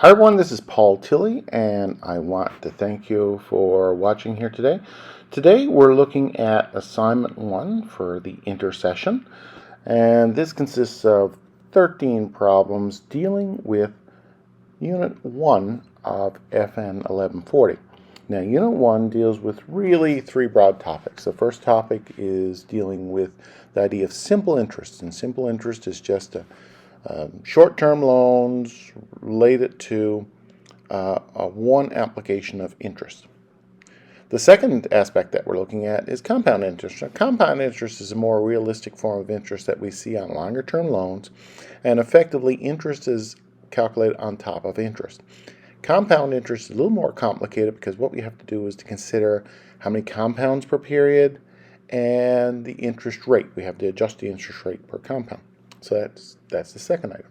Hi everyone, this is Paul Tilley, and I want to thank you for watching here today. Today we're looking at assignment 1 for the Intersession, and this consists of 13 problems dealing with Unit 1 of FN1140. Now, Unit 1 deals with really three broad topics. The first topic is dealing with the idea of simple interest, and simple interest is just short-term loans related to one application of interest. The second aspect that we're looking at is compound interest. Now, compound interest is a more realistic form of interest that we see on longer-term loans, and effectively interest is calculated on top of interest. Compound interest is a little more complicated because what we have to do is to consider how many compounds per period and the interest rate. We have to adjust the interest rate per compound. So that's the second item.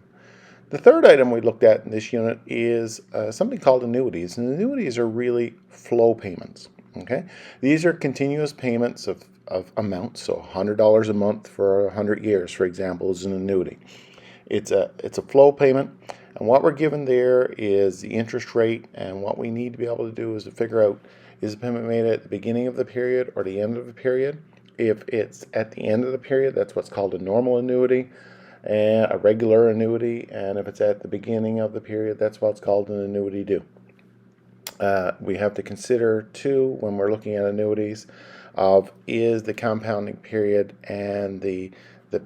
The third item we looked at in this unit is something called annuities. And annuities are really flow payments. Okay, these are continuous payments of amounts. So $100 a month for 100 years, for example, is an annuity. It's a flow payment, and what we're given there is the interest rate, and what we need to be able to do is to figure out, is the payment made at the beginning of the period or the end of the period? If it's at the end of the period, that's what's called a normal annuity, and a regular annuity, and if it's at the beginning of the period, that's what's called an annuity due. We have to consider too, when we're looking at annuities, is the compounding period and the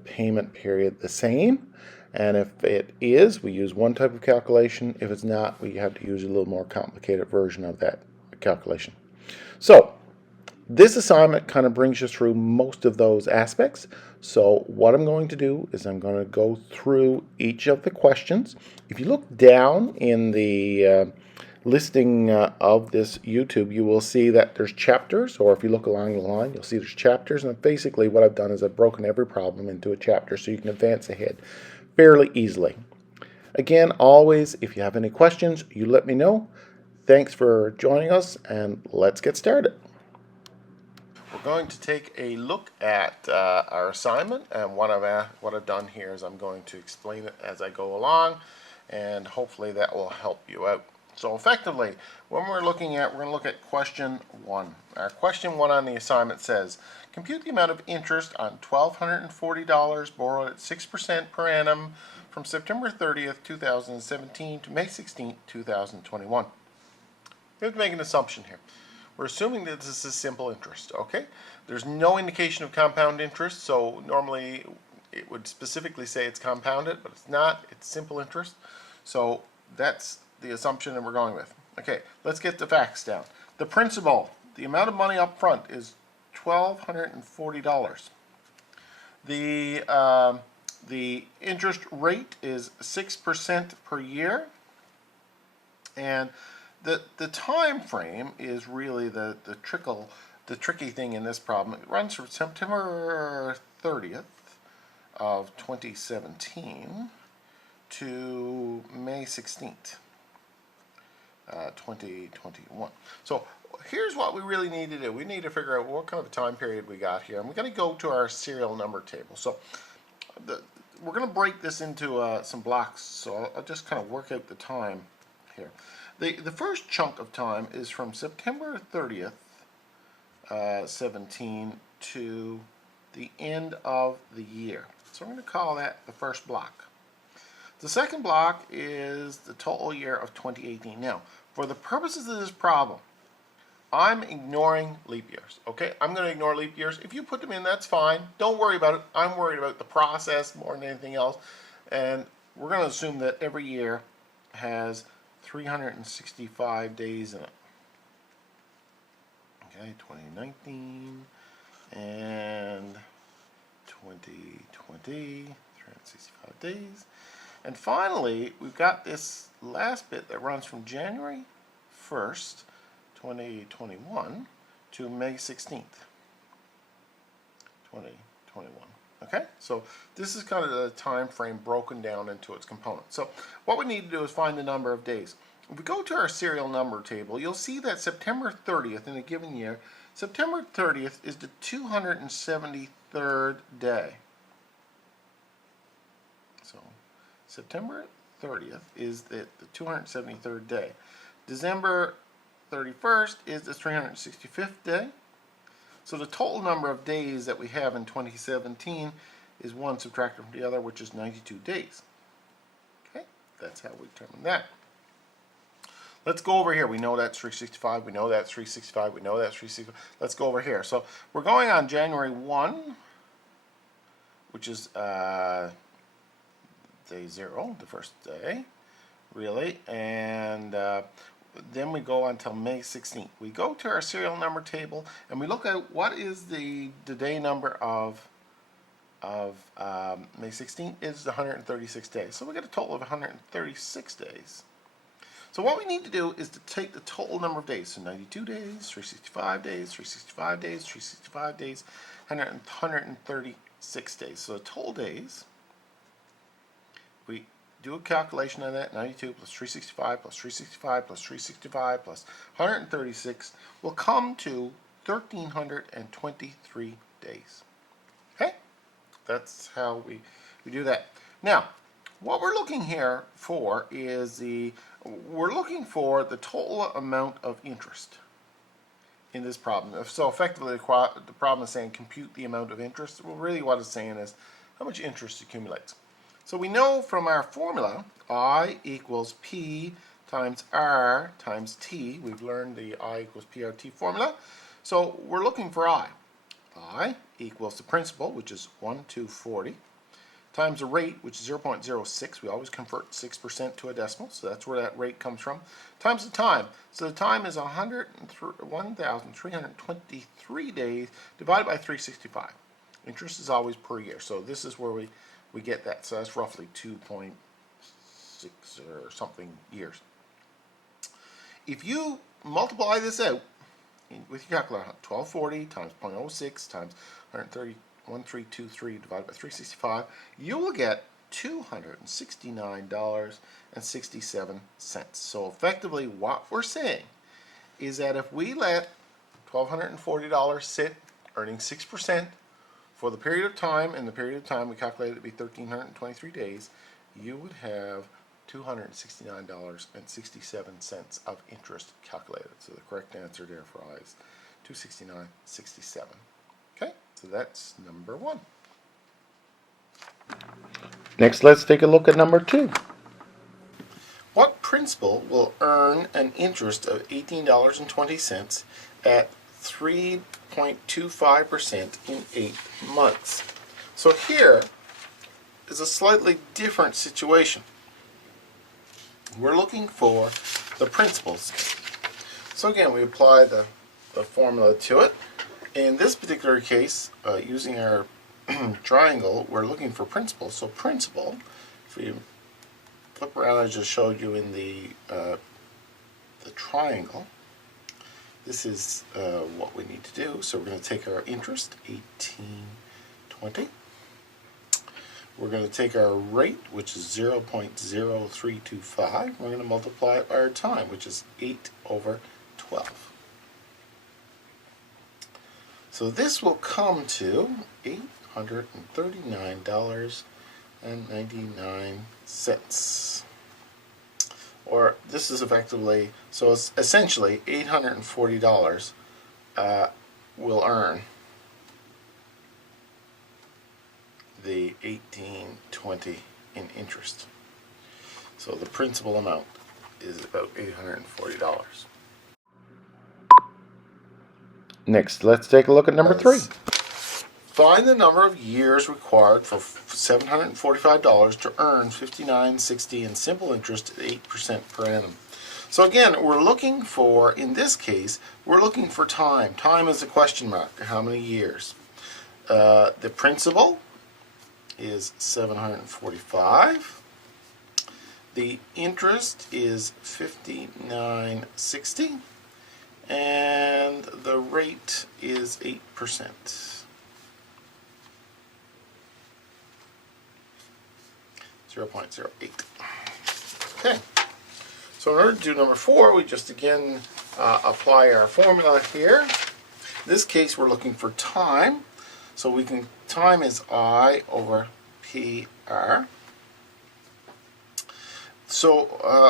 payment period the same? And if it is, we use one type of calculation. If it's not, we have to use a little more complicated version of that calculation. So this assignment kind of brings you through most of those aspects. So what I'm going to do is I'm going to go through each of the questions. If you look down in the listing of this YouTube, you will see that there's chapters, or if you look along the line, you'll see there's chapters. And basically what I've done is I've broken every problem into a chapter so you can advance ahead fairly easily. Again, always, if you have any questions, you let me know. Thanks for joining us, and let's get started. We're going to take a look at our assignment, and what I've done here is I'm going to explain it as I go along, and hopefully that will help you out. So effectively, when we're going to look at question 1. Our question 1 on the assignment says, compute the amount of interest on $1,240 borrowed at 6% per annum from September 30th, 2017 to May 16th, 2021. We have to make an assumption here. We're assuming that this is simple interest, okay? There's no indication of compound interest, so normally it would specifically say it's compounded, but it's not. It's simple interest. So that's the assumption that we're going with. Okay, let's get the facts down. The principal, the amount of money up front is $1,240. The interest rate is 6% per year, and the time frame is really the tricky thing in this problem. It runs from September 30th of 2017 to May 16th, 2021. So here's what we really need to do. We need to figure out what kind of a time period we got here. And we're going to go to our serial number table. So we're going to break this into some blocks. So I'll just kind of work out the time here. The first chunk of time is from September 30th, 17 to the end of the year. So I'm going to call that the first block. The second block is the total year of 2018. Now, for the purposes of this problem, I'm ignoring leap years. Okay, I'm going to ignore leap years. If you put them in, that's fine. Don't worry about it. I'm worried about the process more than anything else. And we're going to assume that every year has 365 days in it. Okay, 2019 and 2020, 365 days. And finally, we've got this last bit that runs from January 1st, 2021 to May 16th, 2021. Okay, so this is kind of the time frame broken down into its components. So what we need to do is find the number of days. If we go to our serial number table, you'll see that September 30th in a given year, September 30th is the 273rd day. So September 30th is the 273rd day. December 31st is the 365th day. So the total number of days that we have in 2017 is one subtracted from the other, which is 92 days. Okay, that's how we determine that. Let's go over here. We know that's 365. We know that's 365. We know that's 365. Let's go over here. So we're going on January 1, which is day 0, the first day, really. And then we go until May 16th. We go to our serial number table and we look at what is the day number of May 16th is 136 days. So we get a total of 136 days. So what we need to do is to take the total number of days. So 92 days, 365 days, 365 days, 365 days, 136 days. So the total days, we do a calculation on that, 92 plus 365 plus 365 plus 365 plus 136 will come to 1,323 days. Okay? That's how we do that. Now, what we're looking here for is we're looking for the total amount of interest in this problem. So effectively, the problem is saying compute the amount of interest. Well, really what it's saying is how much interest accumulates. So we know from our formula, I equals P times R times T. We've learned the I equals PRT formula. So we're looking for I. I equals the principal, which is 1,240, times the rate, which is 0.06. We always convert 6% to a decimal, so that's where that rate comes from, times the time. So the time is 1,323 days divided by 365. Interest is always per year, so this is where we get that. So that's roughly 2.6 or something years. If you multiply this out with your calculator, 1240 times 0.06 times 1323 divided by 365, you will get $269.67. So effectively what we're saying is that if we let $1,240 sit earning 6% for the period of time, and the period of time we calculated to be 1,323 days, you would have $269.67 of interest calculated. So the correct answer there for I is $269.67. Okay, so that's number 1. Next, let's take a look at number 2. What principal will earn an interest of $18.20 at 3.25% in 8 months? So here is a slightly different situation. We're looking for the principals. So again, we apply the formula to it. In this particular case, using our triangle, we're looking for principal. So principal, if we flip around, I just showed you in the triangle, this is what we need to do. So we're going to take our interest, 1820. We're going to take our rate, which is 0.0325. We're going to multiply it by our time, which is 8/12. So this will come to $839.99. Or this is effectively, so it's essentially $840 will earn the $18.20 in interest. So the principal amount is about $840. Next, let's take a look at number 3. Find the number of years required for $745 to earn $59.60 in simple interest at 8% per annum. So again, we're looking for, in this case, we're looking for time. Time is a question mark. How many years? The principal is $745. The interest is $59.60. And the rate is 8%. 0.08. Okay. So in order to do number 4, we just again apply our formula here. In this case, we're looking for time. So we can, time is I over PR. So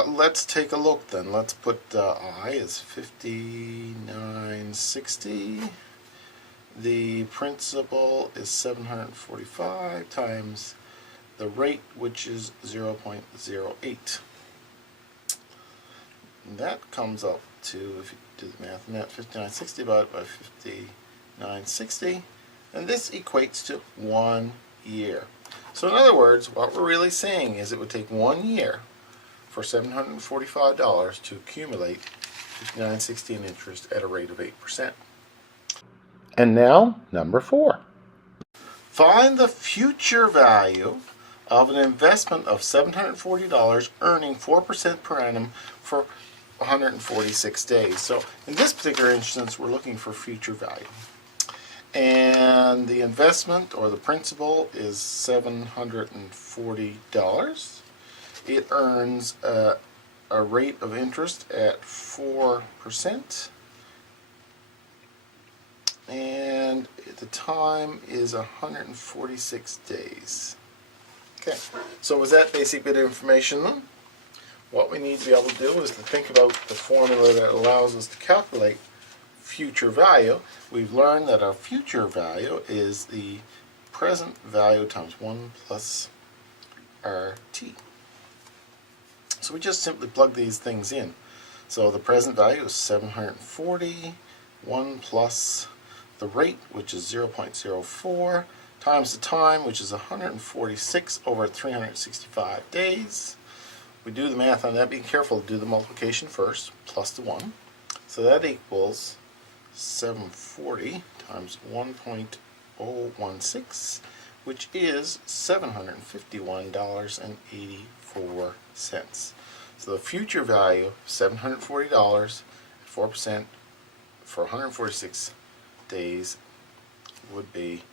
let's take a look then. Let's put I is 5960. The principal is 745 times the rate, which is 0.08. And that comes up to, if you do the math on that, 5960 divided by 5960. And this equates to 1 year. So in other words, what we're really saying is it would take 1 year for $745 to accumulate $59.60 in interest at a rate of 8%. And now, number 4. Find the future value of an investment of $740 earning 4% per annum for 146 days. So in this particular instance, we're looking for future value. And the investment or the principal is $740. It earns a rate of interest at 4%. And the time is 146 days. Okay, so with that basic bit of information then, what we need to be able to do is to think about the formula that allows us to calculate future value. We've learned that our future value is the present value times 1 plus RT. So we just simply plug these things in. So the present value is 740, 1 plus the rate, which is 0.04, times the time, which is 146 over 365 days. We do the math on that. Be careful to do the multiplication first, plus the 1. So that equals 740 times 1.016, which is $751.84. So the future value, $740, 4% for 146 days would be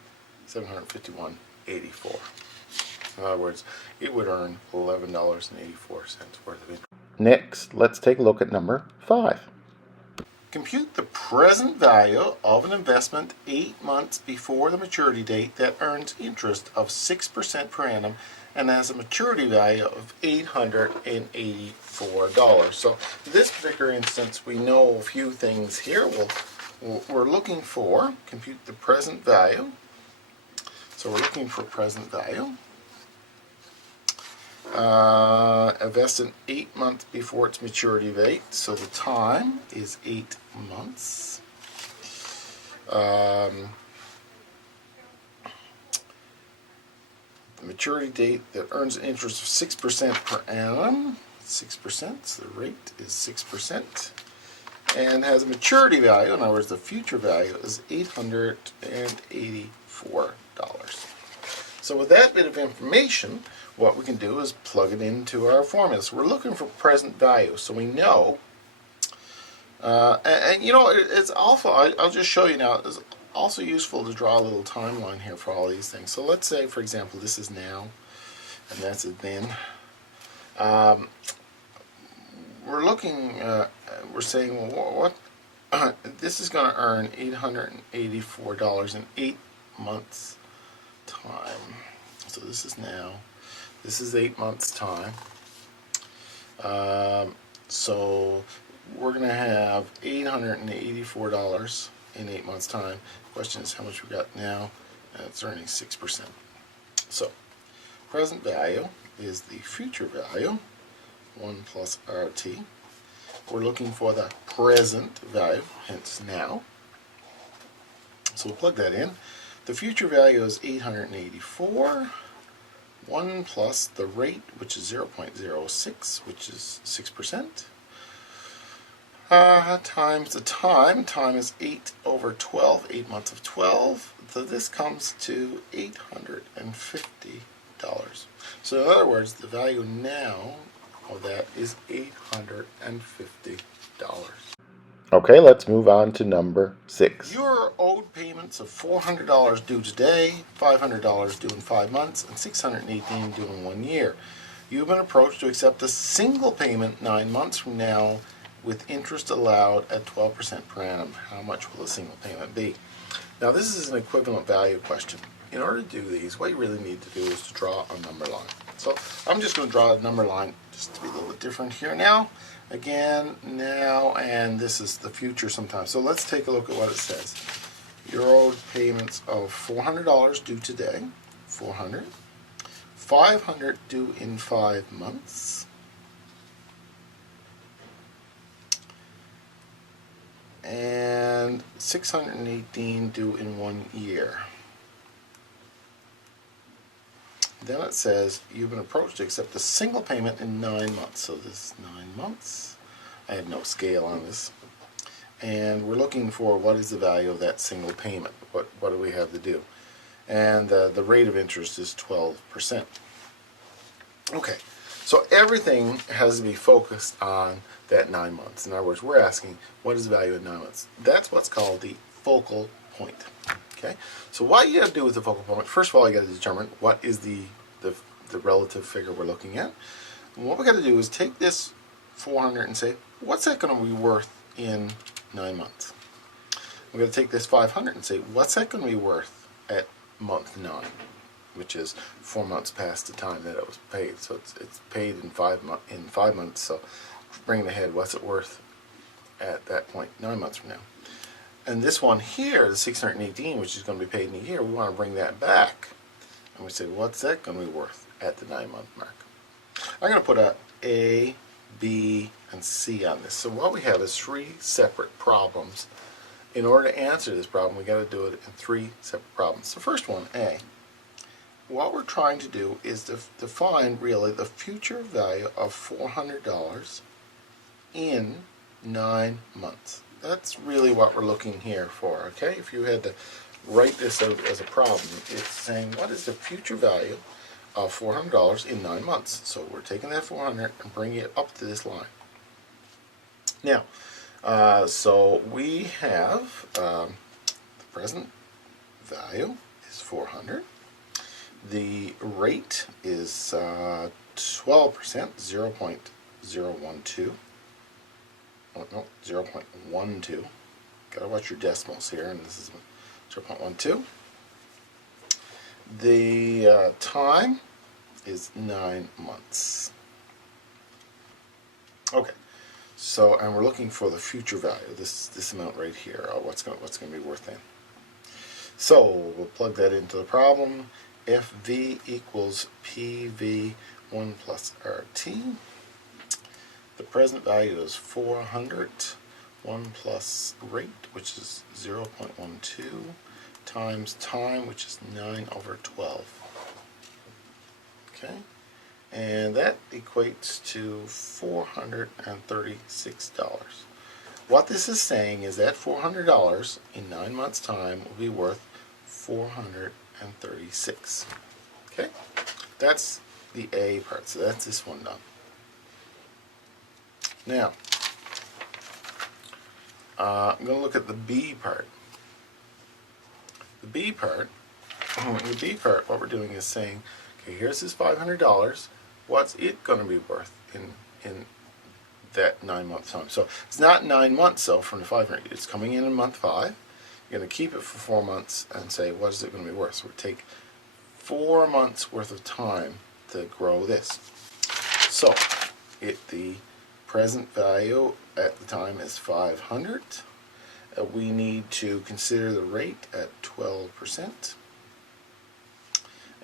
$751.84. In other words, it would earn $11.84 worth of interest. Next, let's take a look at number 5. Compute the present value of an investment 8 months before the maturity date that earns interest of 6% per annum and has a maturity value of $884. So in this particular instance, we know a few things here. We're looking for, compute the present value. So we're looking for present value. Invested 8 months before its maturity date, so the time is 8 months. The maturity date that earns an interest of 6% per annum, 6%, so the rate is 6%, and has a maturity value, in other words, the future value is $884. So with that bit of information, what we can do is plug it into our formula. So we're looking for present value. So we know, and you know, it's also, I'll just show you now, it's also useful to draw a little timeline here for all these things. So let's say, for example, this is now, and that's a then. We're looking, we're saying, well, what, this is going to earn $884 in 8 months time. So this is now. This is 8 months time. So we're going to have $884 in 8 months time. The question is how much we got now, and it's earning 6%. So present value is the future value, 1 plus RT. We're looking for the present value, hence now. So we'll plug that in. The future value is 884. 1 plus the rate, which is 0.06, which is 6%, times the time. Time is 8 over 12, 8 months of 12. So this comes to $850. So in other words, the value now of that is $850. Okay, let's move on to number 6. Your owed payments of $400 due today, $500 due in 5 months, and $618 due in 1 year. You've been approached to accept a single payment 9 months from now with interest allowed at 12% per annum. How much will the single payment be? Now this is an equivalent value question. In order to do these, what you really need to do is to draw a number line. So I'm just going to draw a number line to just to be a little bit different here now. Again, now, and this is the future sometimes. So let's take a look at what it says. Your owed payments of $400 due today, 400, 500 due in 5 months, and 618 due in 1 year. Then it says you've been approached to accept a single payment in 9 months. So this is 9 months. I have no scale on this. And we're looking for what is the value of that single payment. What do we have to do? And the rate of interest is 12%. Okay, so everything has to be focused on that 9 months. In other words, we're asking what is the value of 9 months. That's what's called the focal point. Okay, so what you have to do with the focal point, first of all, you got to determine what is the relative figure we're looking at. And what we got to do is take this 400 and say, what's that going to be worth in 9 months? We're going to take this 500 and say, what's that going to be worth at month 9, which is 4 months past the time that it was paid. So it's paid in 5 months. So bring it ahead, what's it worth at that point 9 months from now? And this one here, the 618, which is going to be paid in a year, we want to bring that back. And we say, what's that going to be worth at the 9 month mark? I'm going to put A, B, and C on this. So what we have is 3 separate problems. In order to answer this problem, we got to do it in 3 separate problems. The first one, A. What we're trying to do is to find really the future value of $400 in 9 months. That's really what we're looking here for, okay? If you had to write this out as a problem, it's saying what is the future value of $400 in 9 months? So we're taking that 400 and bringing it up to this line. Now, so we have the present value is 400. The rate is 12%, 0.012. Oh, no, 0.12. Gotta watch your decimals here, and this is 0.12. The time is 9 months. Okay, so and we're looking for the future value. This amount right here. What's going to be worth then? So we'll plug that into the problem. FV equals PV 1 plus RT. The present value is 400, 1 plus rate, which is 0.12, times time, which is 9/12. Okay, and that equates to $436. What this is saying is that $400 in 9 months' time will be worth $436. Okay, that's the A part, so that's this one done. Now, I'm going to look at the B part. The B part, what we're doing is saying, okay, here's this $500. What's it going to be worth in that 9 month time? So it's not 9 months, though, from the 500. It's coming in month 5. You're going to keep it for 4 months and say, what is it going to be worth? So we take 4 months worth of time to grow this. So the present value at the time is 500. We need to consider the rate at 12%.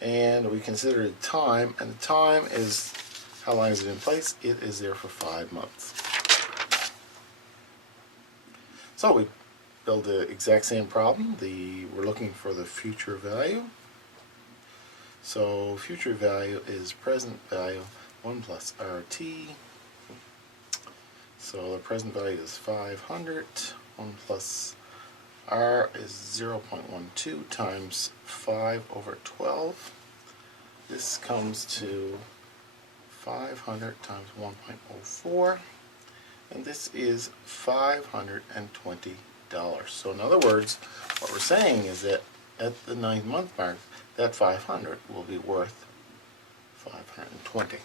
And we consider the time, and the time is, how long is it in place? It is there for 5 months. So we build the exact same problem. We're looking for the future value. So future value is present value 1 plus RT. So the present value is 500. 1 plus R is 0.12 times 5/12. This comes to 500 times 1.04. And this is $520. So in other words, what we're saying is that at the 9 month mark, that 500 will be worth 520.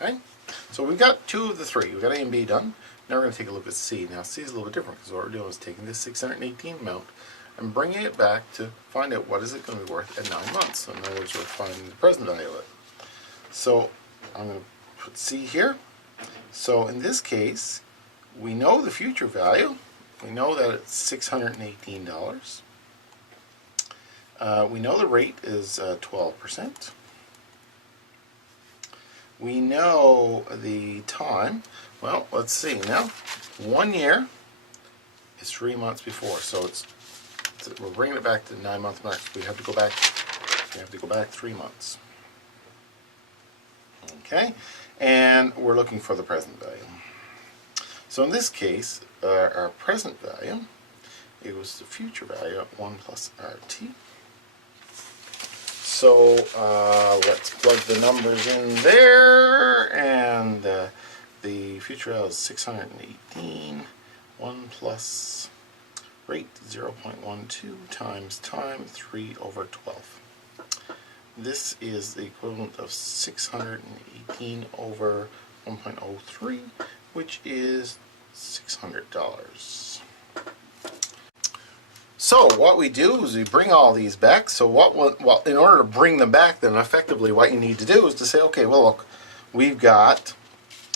Okay? So we've got 2 of the 3. We've got A and B done. Now we're going to take a look at C. Now C is a little bit different because what we're doing is taking this 618 amount and bringing it back to find out what is it going to be worth at 9 months. So in other words, we're finding the present value of it. So I'm going to put C here. So in this case, we know the future value. We know that it's $618. We know the rate is 12%. We know the time. Well, let's see now. 1 year is 3 months before, so we're bringing it back to the 9-month mark. We have to go back. We have to go back 3 months. Okay, and we're looking for the present value. So in this case, our present value equals the future value of 1 plus RT. So let's plug the numbers in there, and the future value is 618. 1 plus rate 0.12 times time 3 over 12. This is the equivalent of 618 over 1.03, which is $600. So what we do is we bring all these back. So well, in order to bring them back, then effectively what you need to do is to say, okay, well look, we've got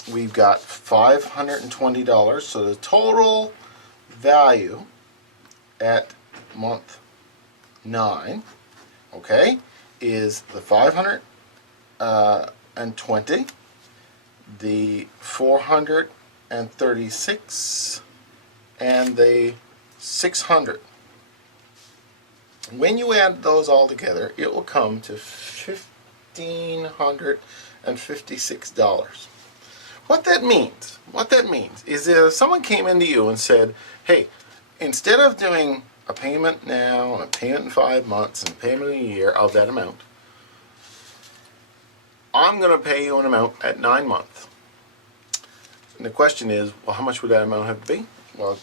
$520. So the total value at month 9, okay, is the 520, the 436, and the 600. When you add those all together, it will come to $1,556. What that means is if someone came into you and said, hey, instead of doing a payment now, and a payment in 5 months, and a payment in a year of that amount, I'm going to pay you an amount at 9 months. And the question is, well, how much would that amount have to be? Well,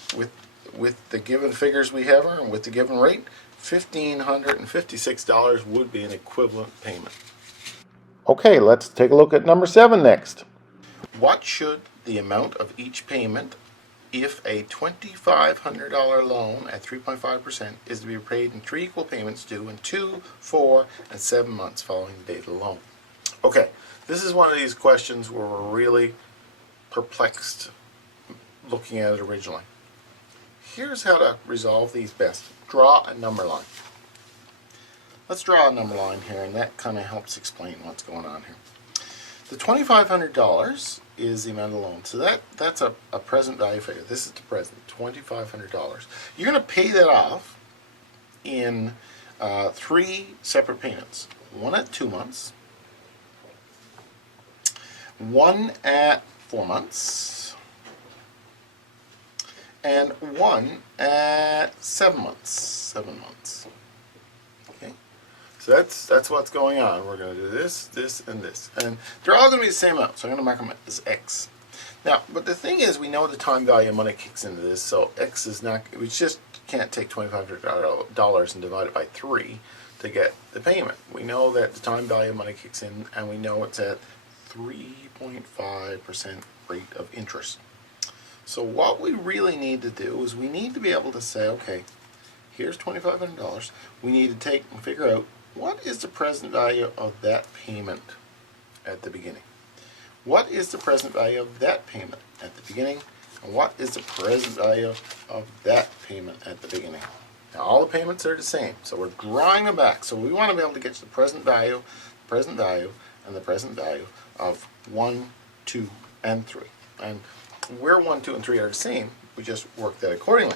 with the given figures we have and with the given rate, $1,556 would be an equivalent payment. Okay, let's take a look at number 7 next. What should the amount of each payment if a $2,500 loan at 3.5% is to be paid in 3 equal payments due in 2, 4, and 7 months following the date of the loan? Okay, this is one of these questions where we're really perplexed looking at it originally. Here's how to resolve these best. Draw a number line. Let's draw a number line here, and that kind of helps explain what's going on here. The $2,500 is the amount of the loan. So that's a present value figure. This is the present, $2,500. You're going to pay that off in 3 separate payments. 1 at 2 months, 1 at 4 months, and 1 at 7 months. 7 months. Okay. So that's what's going on. We're going to do this, this, and this. And they're all going to be the same amount, so I'm going to mark them as X. Now, but the thing is, we know the time value of money kicks into this, so X is not, we just can't take $2,500 and divide it by 3 to get the payment. We know that the time value of money kicks in, and we know it's at 3.5% rate of interest. So what we really need to do is we need to be able to say, okay, here's $2,500. We need to take and figure out what is the present value of that payment at the beginning. What is the present value of that payment at the beginning? And what is the present value of that payment at the beginning? Now all the payments are the same, so we're drawing them back. So we want to be able to get to the present value, and the present value of 1, 2, and 3. And where 1, 2, and 3 are the same, we just work that accordingly.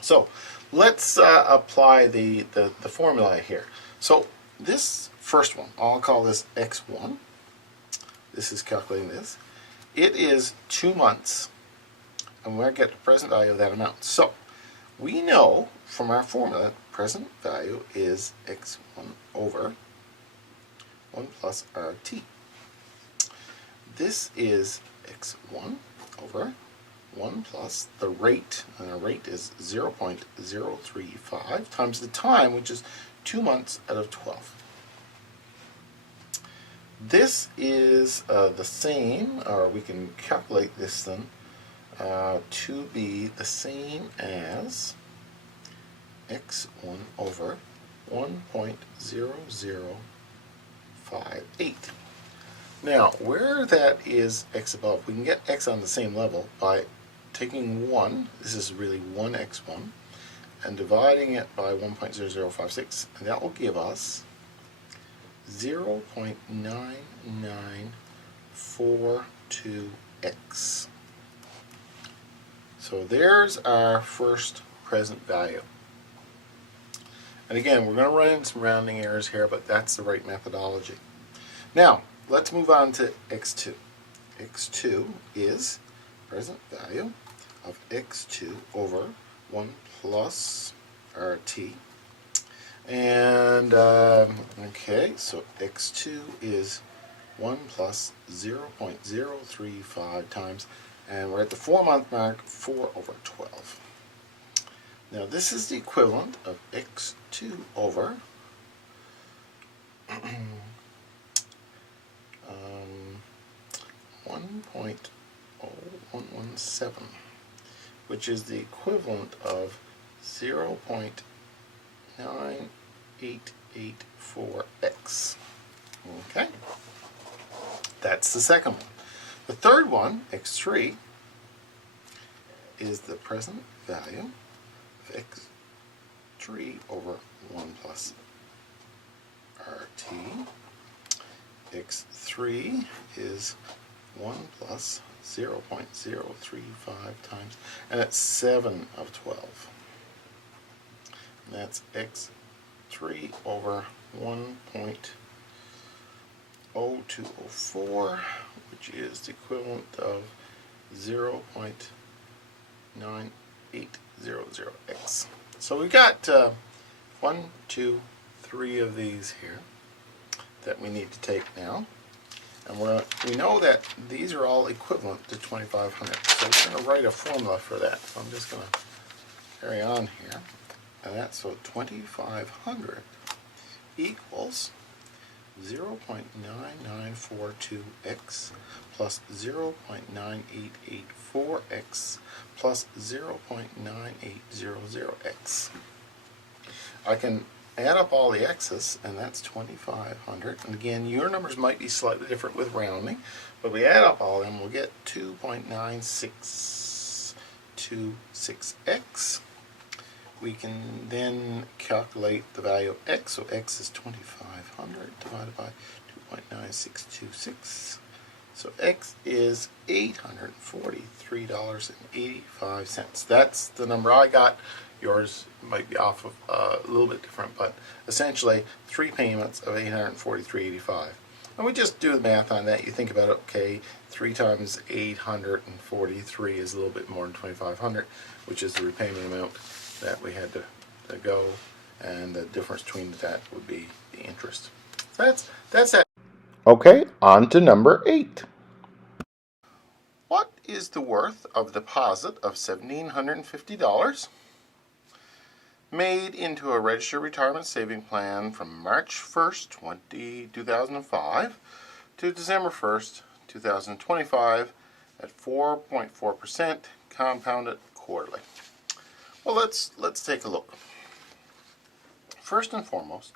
So let's apply the formula here. So this first one, I'll call this X1. This is calculating this. It is 2 months, and we're going to get the present value of that amount. So we know from our formula, present value is X1 over 1 plus RT. This is X1 over 1 plus the rate, and our rate is 0.035 times the time, which is 2 months out of 12. This is the same, or we can calculate this then to be the same as X1 over 1.0058. Now, where that is x above, we can get x on the same level by taking 1, this is really 1x1, and dividing it by 1.0056, and that will give us 0.9942x. So there's our first present value. And again, we're going to run into some rounding errors here, but that's the right methodology. Now, let's move on to x2. x2 is present value of x2 over 1 plus rt. And, okay, so x2 is 1 plus 0.035 times, and we're at the 4-month mark, 4 over 12. Now, this is the equivalent of x2 over 1.0117, which is the equivalent of 0.9884x. Okay? That's the second one. The third one, x3, is the present value of x3 over 1 plus rt. x3 is 1 plus 0.035 times, and it's 7 of 12. And that's x3 over 1.0204, which is the equivalent of 0.9800x. So we've got 1, 2, 3 of these here that we need to take now. And we know that these are all equivalent to 2,500. So we're going to write a formula for that. So I'm just going to carry on here. And that's so 2,500 equals 0.9942x plus 0.9884x plus 0.9800x. I can add up all the x's, and that's 2,500. And again, your numbers might be slightly different with rounding, but we add up all of them, we'll get 2.9626x. We can then calculate the value of x, so x is 2,500 divided by 2.9626. So x is $843.85. That's the number I got. Yours might be off of a little bit different, but essentially 3 payments of $843.85. And we just do the math on that. You think about it, okay, 3 times 843 is a little bit more than 2,500, which is the repayment amount that we had to go, and the difference between that would be the interest. So that's that. Okay, on to number 8. What is the worth of a deposit of $1,750 made into a registered retirement saving plan from March 1st, 2005 to December 1st, 2025 at 4.4% compounded quarterly? Well, let's take a look. First and foremost,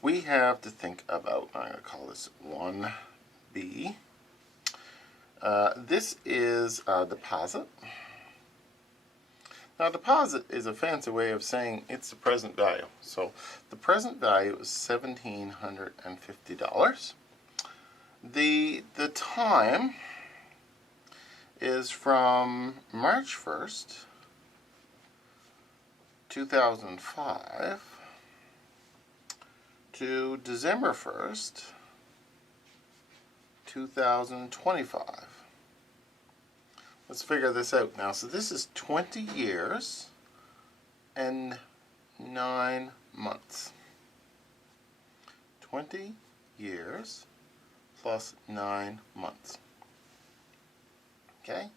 we have to think about, I'm going to call this 1B. This is a deposit. Now, deposit is a fancy way of saying it's the present value. So the present value is $1,750. The time is from March 1st, 2005 to December 1st, 2025. Let's figure this out now. So this is 20 years and 9 months. 20 years plus 9 months. Okay?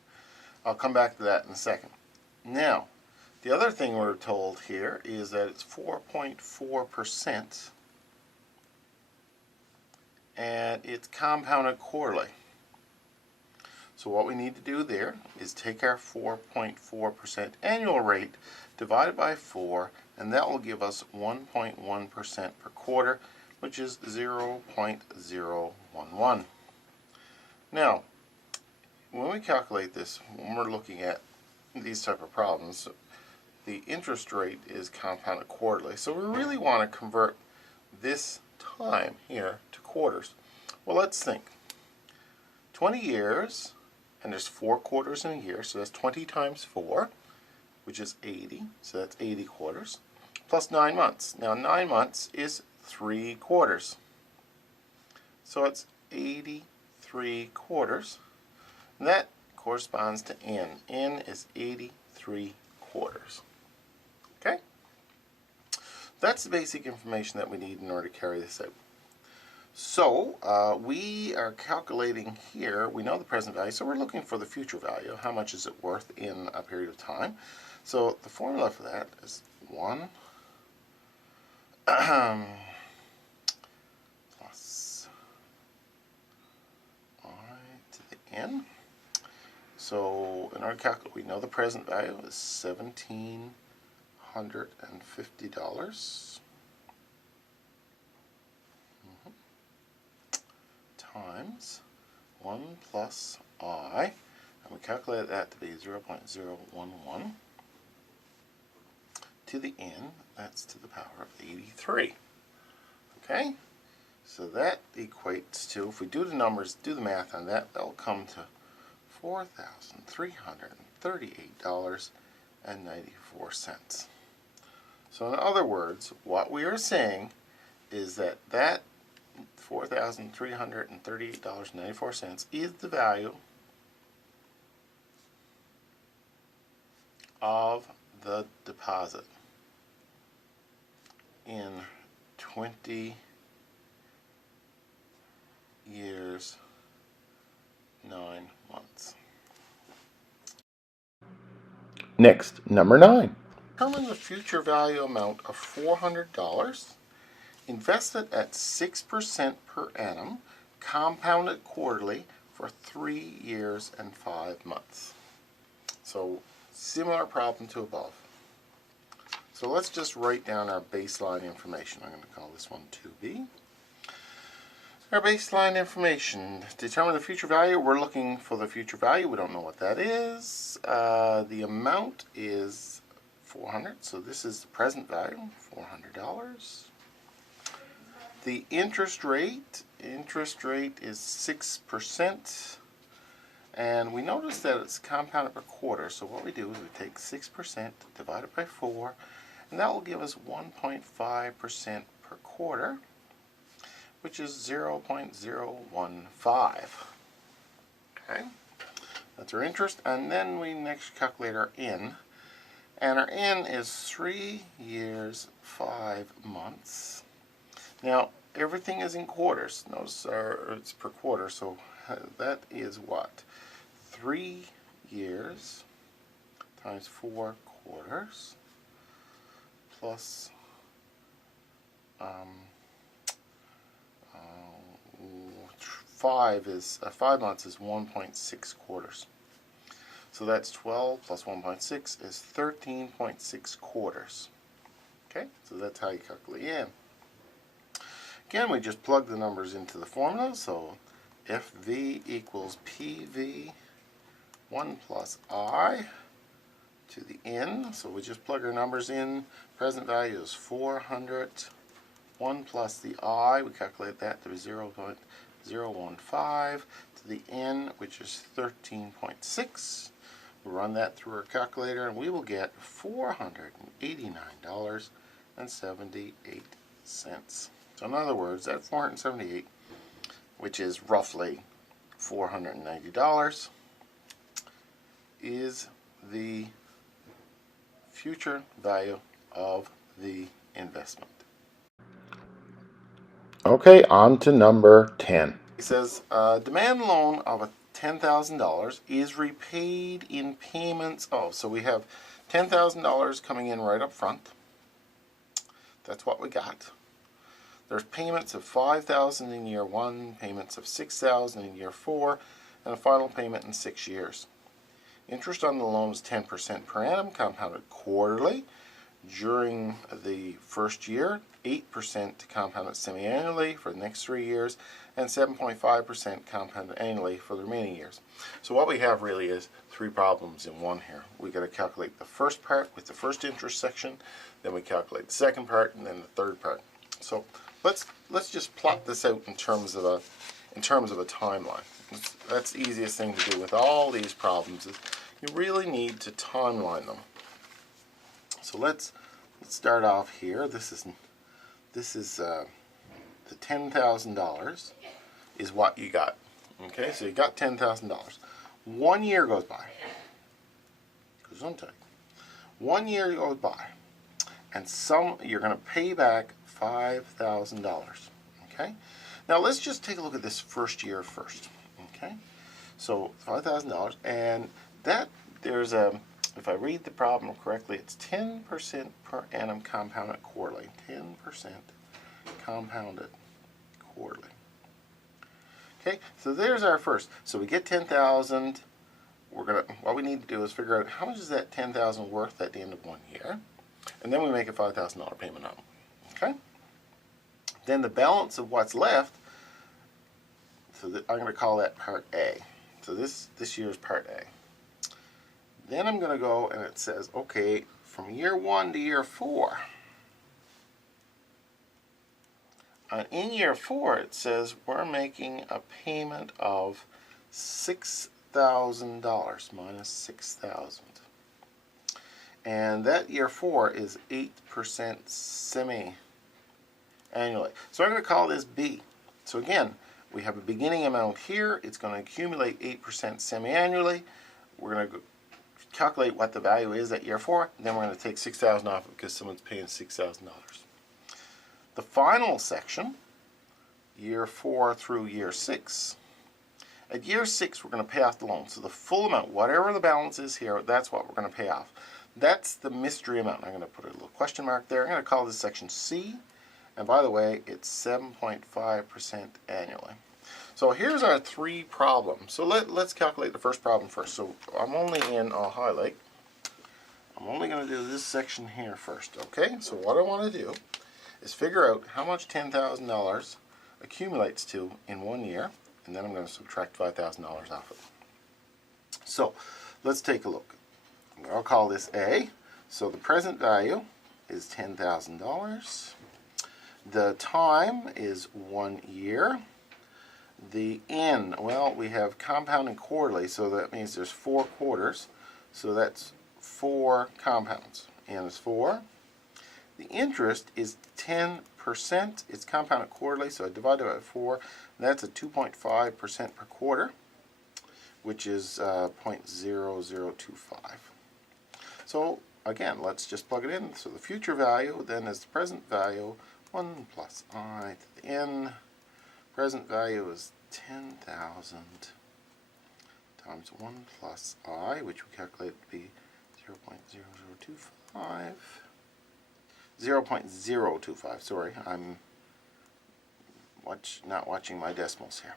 I'll come back to that in a second. Now, the other thing we're told here is that it's 4.4% and it's compounded quarterly. So what we need to do there is take our 4.4% annual rate divided by 4, and that will give us 1.1% per quarter, which is 0.011. Now, when we calculate this, when we're looking at these type of problems, the interest rate is compounded quarterly. So we really want to convert this time here to quarters. Well, let's think. 20 years, and there's 4 quarters in a year, so that's 20 times 4, which is 80, so that's 80 quarters, plus 9 months. Now 9 months is 3 quarters. So it's 83 quarters. And that corresponds to N. N is 83 quarters. Okay? That's the basic information that we need in order to carry this out. So we are calculating here, we know the present value, so we're looking for the future value. How much is it worth in a period of time? So the formula for that is 1 plus I to the n. So in order to calculate, we know the present value is $1,750 times 1 plus I, and we calculate that to be 0.011 to the n, that's to the power of 83. Okay, so that equates to, if we do the numbers, do the math on that, that'll come to $4,338.94. So in other words, what we are saying is that $4,338.94 is the value of the deposit in 20 years, 9 months. Next, number 9. Determine the future value amount of $400 invested at 6% per annum, compounded quarterly for 3 years and 5 months. So, similar problem to above. So let's just write down our baseline information. I'm going to call this one 2B. Our baseline information. Determine the future value. We're looking for the future value. We don't know what that is. The amount is $400. So this is the present value, $400. The interest rate is 6. And we notice that it's compounded per quarter. So what we do is we take 6%, divide it by 4, and that will give us 1.5% per quarter, which is 0.015. Okay, that's our interest. And then we next calculate our N. And our N is 3 years, 5 months. Now, everything is in quarters. Notice it's per quarter, so that is what? 3 years times 4 quarters plus 5 months is 1.6 quarters. So that's 12 plus 1.6 is 13.6 quarters. Okay, so that's how you calculate N. Again, we just plug the numbers into the formula. So FV equals PV 1 plus I to the N. So we just plug our numbers in. Present value is 400. 1 plus the I, we calculate that to be 0.015 to the N, which is 13.6. We run that through our calculator and we will get $489.78. So in other words, that 478, which is roughly $490, is the future value of the investment. Okay, on to number 10. It says, demand loan of $10,000 is repaid in payments. Oh, so we have $10,000 coming in right up front. That's what we got. There's payments of $5,000 in year 1, payments of $6,000 in year 4, and a final payment in 6 years. Interest on the loan is 10% per annum, compounded quarterly. during the first year, 8% compounded semi-annually for the next 3 years, and 7.5% compounded annually for the remaining years. So what we have really is 3 problems in one here. We've got to calculate the first part with the first interest section, then we calculate the second part, and then the third part. So let's just plot this out in terms of a timeline. That's the easiest thing to do with all these problems. Is you really need to timeline them. So let's start off here. This is the $10,000 is what you got. Okay, so you got $10,000. 1 year goes by. Gesundheit. 1 year goes by, and you're going to pay back $5,000. Okay. Now let's just take a look at this first year first. Okay. So $5,000, and that there's a. If I read the problem correctly, it's 10% per annum compounded quarterly. 10% compounded quarterly. Okay, so there's our first. So we get 10,000. What we need to do is figure out how much is that 10,000 worth at the end of 1 year, and then we make a $5,000 payment on it. Okay. Then the balance of what's left. So I'm going to call that part A. So this year is part A. Then I'm going to go and it says, okay, from year 1 to year 4. In year 4, it says we're making a payment of $6,000 minus 6,000. And that year 4 is 8% semi-annually. So I'm going to call this B. So again, we have a beginning amount here. It's going to accumulate 8% semi-annually. We're going to calculate what the value is at year 4, and then we're going to take $6,000 off it because someone's paying $6,000. The final section, year 4 through year 6. At year 6, we're going to pay off the loan. So the full amount, whatever the balance is here, that's what we're going to pay off. That's the mystery amount. I'm going to put a little question mark there. I'm going to call this section C. And by the way, it's 7.5% annually. So here's our 3 problems. So let's calculate the first problem first. So I'll highlight. I'm only going to do this section here first. Okay, so what I want to do is figure out how much $10,000 accumulates to in 1 year, and then I'm going to subtract $5,000 off it. So let's take a look. I'll call this A. So the present value is $10,000. The time is 1 year. The N, well, we have compounding quarterly, so that means there's 4 quarters. So that's 4 compounds. N is 4. The interest is 10%. It's compounded quarterly, so I divide it by 4. And that's a 2.5% per quarter, which is 0.0025. So again, let's just plug it in. So the future value then is the present value, 1 plus I to the N. Present value is 10,000 times 1 plus I, which we calculate to be 0.0025. 0.025, sorry, I'm not watching my decimals here.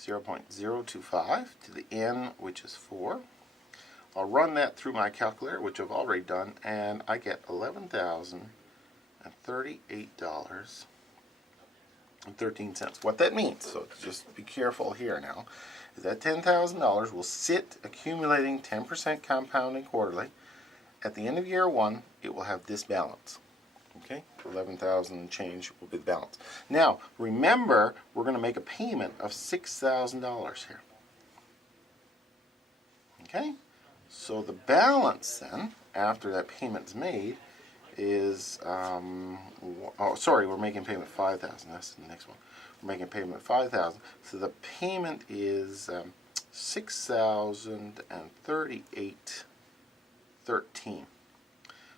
0.025 to the N, which is 4. I'll run that through my calculator, which I've already done, and I get $11,038.13. What that means, so just be careful here now, is that $10,000 will sit accumulating 10% compounding quarterly. At the end of year 1, it will have this balance. Okay, 11,000 change will be the balance. Now, remember, we're going to make a payment of $6,000 here. Okay, so the balance then, after that payment's made, is, we're making payment $5,000. That's the next one. We're making payment $5,000. So the payment is $6,038.13.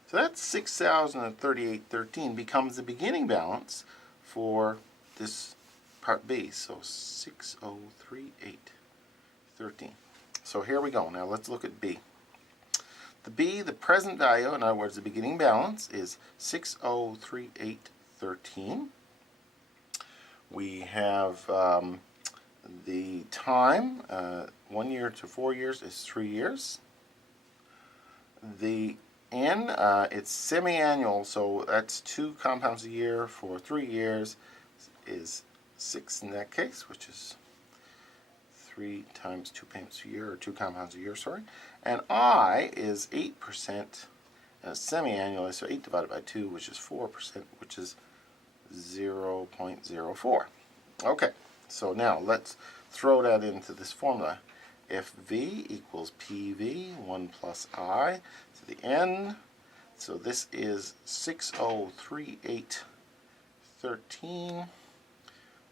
So that $6,038.13 becomes the beginning balance for this part B. So $6,038.13. So here we go. Now let's look at B. The B, the present value, in other words, the beginning balance, is $6,038.13. We have the time, 1 year to 4 years is 3 years. The N, it's semi-annual, so that's 2 compounds a year for 3 years is 6 in that case, which is 3 times 2 payments a year, or 2 compounds a year, sorry. And I is 8%, and it's semi-annual, so 8 divided by 2, which is 4%, which is 0.04. Okay, so now let's throw that into this formula. If V equals PV, 1 plus I to the N, so this is 603813,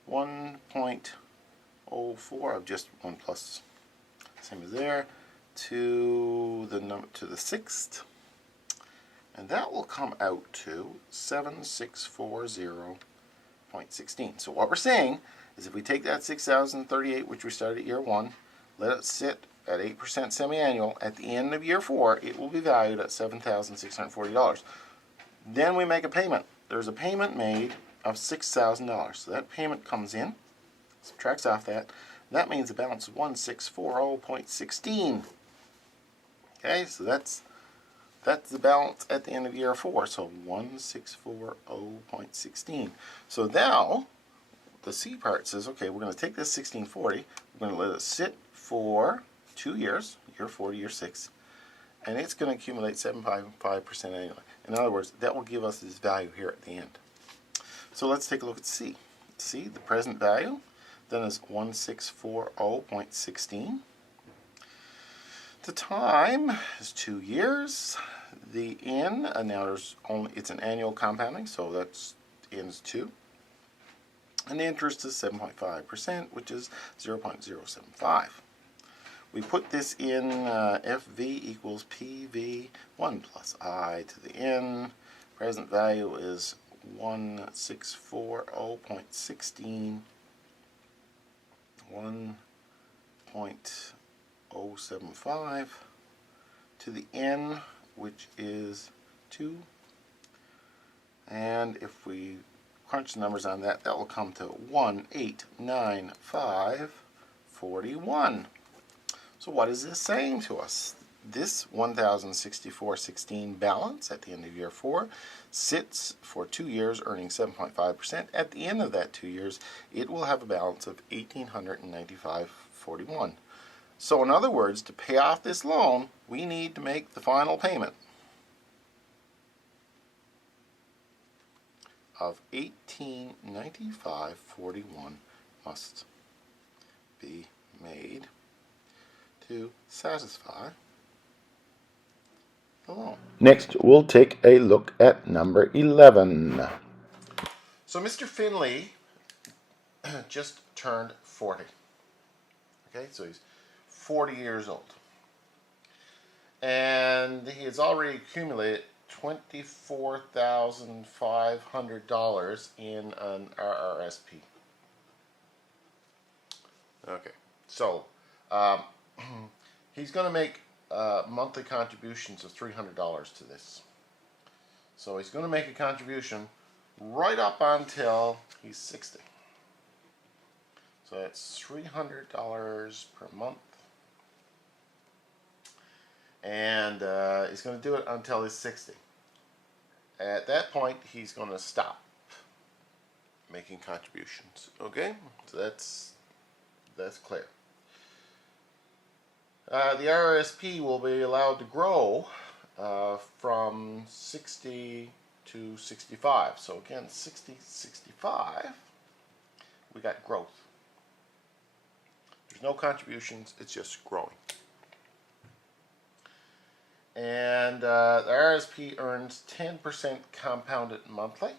1.04 of just 1 plus, same as there, to the sixth, and that will come out to 7640.16. So what we're saying is if we take that 6,038, which we started at year 1, let it sit at 8% semi-annual, at the end of year 4, it will be valued at $7,640. Then we make a payment. There's a payment made of $6,000. So that payment comes in, subtracts off that. That means the balance is 1640.16. Okay, so that's the balance at the end of year 4. So 1640.16. So now the C part says, okay, we're going to take this 1640, we're going to let it sit for 2 years, year 4 to year 6, and it's going to accumulate 7.5% annually. In other words, that will give us this value here at the end. So let's take a look at C. C, the present value, then is 1640.16. The time is 2 years. The N, now it's an annual compounding, so that's N's 2. And the interest is 7.5%, which is 0.075. We put this in FV equals PV, 1 plus I to the N. Present value is 1640.16, 1.075 to the N, which is 2. And if we crunch the numbers on that, that will come to 1895.41. So what is this saying to us? This 1,064.16 balance at the end of year 4 sits for 2 years earning 7.5%. At the end of that 2 years, it will have a balance of $1,895.41. So in other words, to pay off this loan, we need to make the final payment of $1,895.41 must be made to satisfy the loan. Next, we'll take a look at number 11. So Mr. Finley just turned 40. Okay, so he's 40 years old. And he has already accumulated $24,500 in an RRSP. Okay, so he's going to make monthly contributions of $300 to this. So he's going to make a contribution right up until he's 60. So that's $300 per month. And he's going to do it until he's 60. At that point, he's going to stop making contributions. Okay, so that's clear. The RRSP will be allowed to grow from 60 to 65. So again, 60, 65, we got growth. There's no contributions, it's just growing. And the RRSP earns 10% compounded monthly.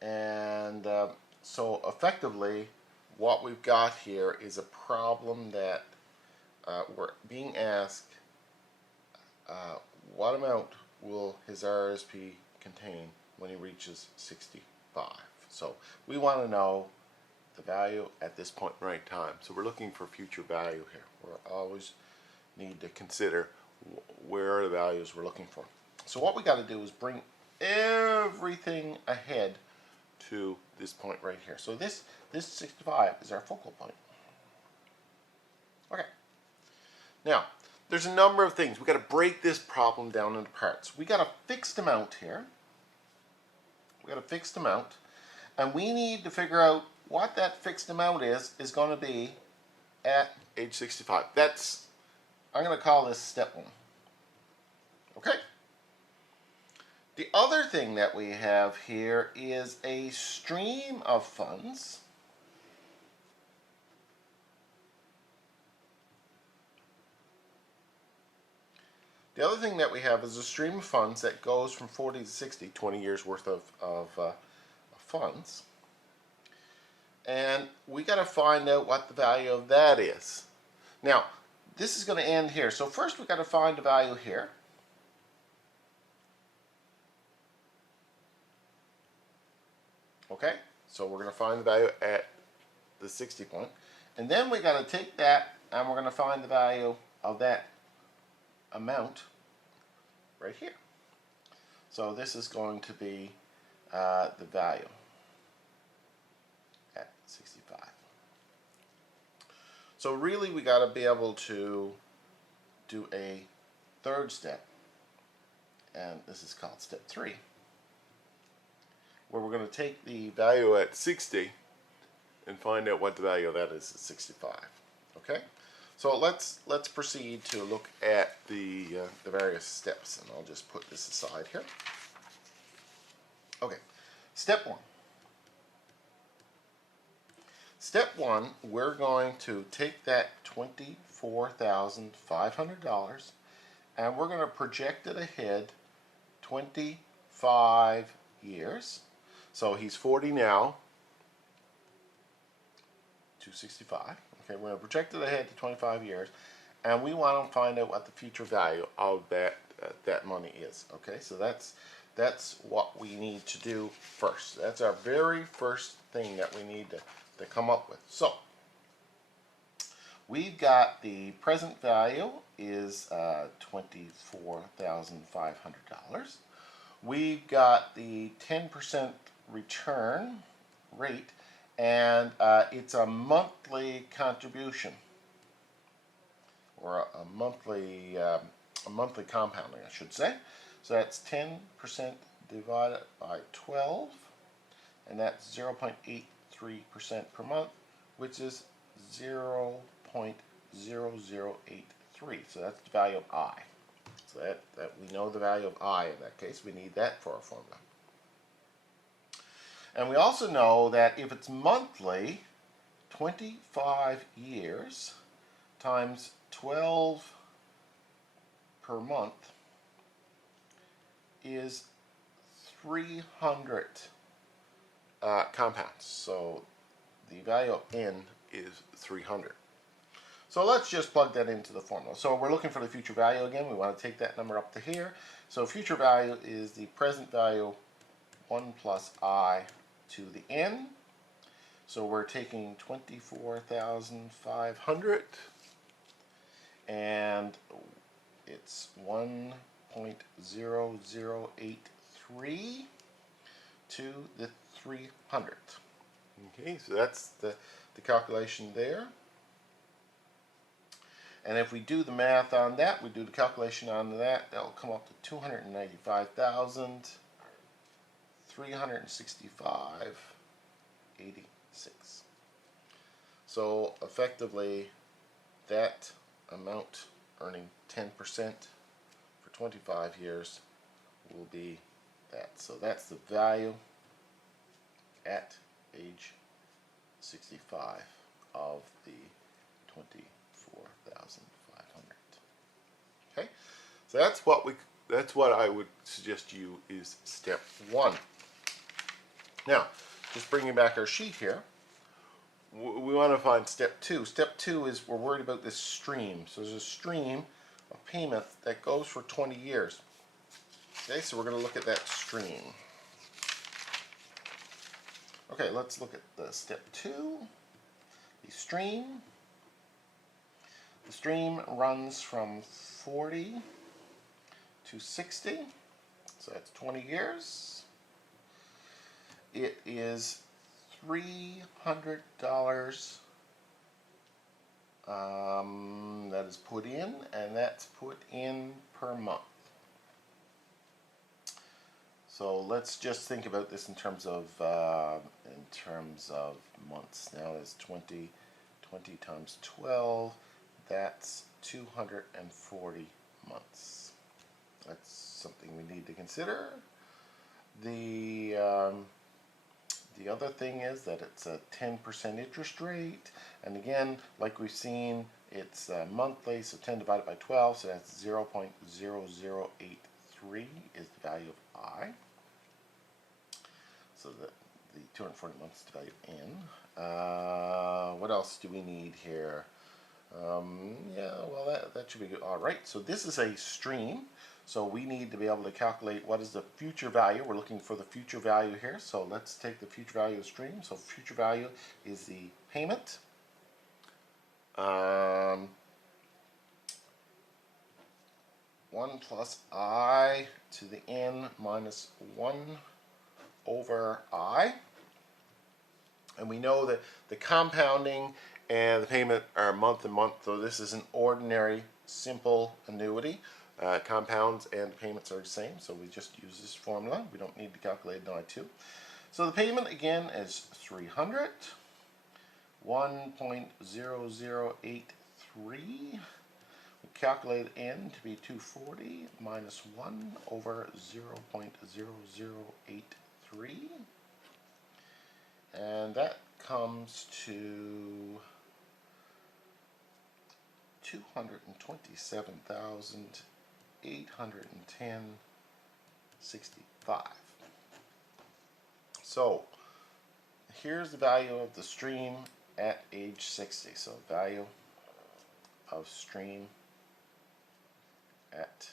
And so effectively, what we've got here is a problem that we're being asked, what amount will his RRSP contain when he reaches 65? So we want to know the value at this point in right time. So we're looking for future value here. We always need to consider where are the values we're looking for. So what we got to do is bring everything ahead to this point right here. So this 65 is our focal point. Okay. Now, there's a number of things. We've got to break this problem down into parts. We got a fixed amount here. We got a fixed amount, and we need to figure out what that fixed amount is going to be at age 65. I'm going to call this step 1. Okay? The other thing that we have here is a stream of funds. The other thing that we have is a stream of funds that goes from 40 to 60, 20 years worth of funds. And we got to find out what the value of that is. Now, this is going to end here. So first we got to find the value here. Okay, so we're going to find the value at the 60 point. And then we got to take that and we're going to find the value of that amount right here. So this is going to be the value at 65. So really we got to be able to do a third step, and this is called step 3, where we're going to take the value at 60 and find out what the value of that is at 65. Okay? So let's proceed to look at the various steps, and I'll just put this aside here. Okay, step 1. Step 1, we're going to take that $24,500 and we're going to project it ahead 25 years. So he's 40 now, 265. Okay, we're going to project it ahead to 25 years, and we want to find out what the future value of that money is. Okay, so that's what we need to do first. That's our very first thing that we need to come up with. So we've got the present value is $24,500. We've got the 10% return rate, and it's a monthly contribution, or a monthly compounding, I should say. So that's 10% divided by 12, and that's 0.83% per month, which is 0.0083. So that's the value of I. So that we know the value of I in that case. We need that for our formula. And we also know that if it's monthly, 25 years times 12 per month is 300 compounds. So the value of n is 300. So let's just plug that into the formula. So we're looking for the future value again. We want to take that number up to here. So future value is the present value 1 plus I to the n. So we're taking 24,500 and it's 1.0083 to the 300. Okay, so that's the calculation there. And if we do the math on that, we do the calculation on that, that'll come up to 295,365.86. So effectively, that amount earning 10% for 25 years will be that. So that's the value at age 65 of the 24,500. Okay, so that's what I would suggest to you is step 1. Now, just bringing back our sheet here, we want to find step 2. Step 2 is we're worried about this stream. So there's a stream of payment that goes for 20 years. Okay, so we're going to look at that stream. Okay, let's look at the step 2, the stream. The stream runs from 40 to 60, so that's 20 years. It is $300 that is put in, and that's put in per month. So let's just think about this in terms of months. Now that's 20 times 12. That's 240 months. That's something we need to consider. The other thing is that it's a 10% interest rate, and again, like we've seen, it's monthly, so 10 divided by 12, so that's 0.0083 is the value of I. So the 240 months divided in. What else do we need here? Yeah, well, that should be good. All right, so this is a stream. So we need to be able to calculate what is the future value. We're looking for the future value here. So let's take the future value of the stream. So future value is the payment. 1 plus I to the n minus 1 over I. And we know that the compounding and the payment are month and month, so this is an ordinary simple annuity. Compounds and payments are the same, so we just use this formula. We don't need to calculate an I2. So the payment again is 300, 1.0083. We calculate n to be 240 minus 1 over 0.0083. And that comes to 227,810.65. So here's the value of the stream at age 60. So value of stream at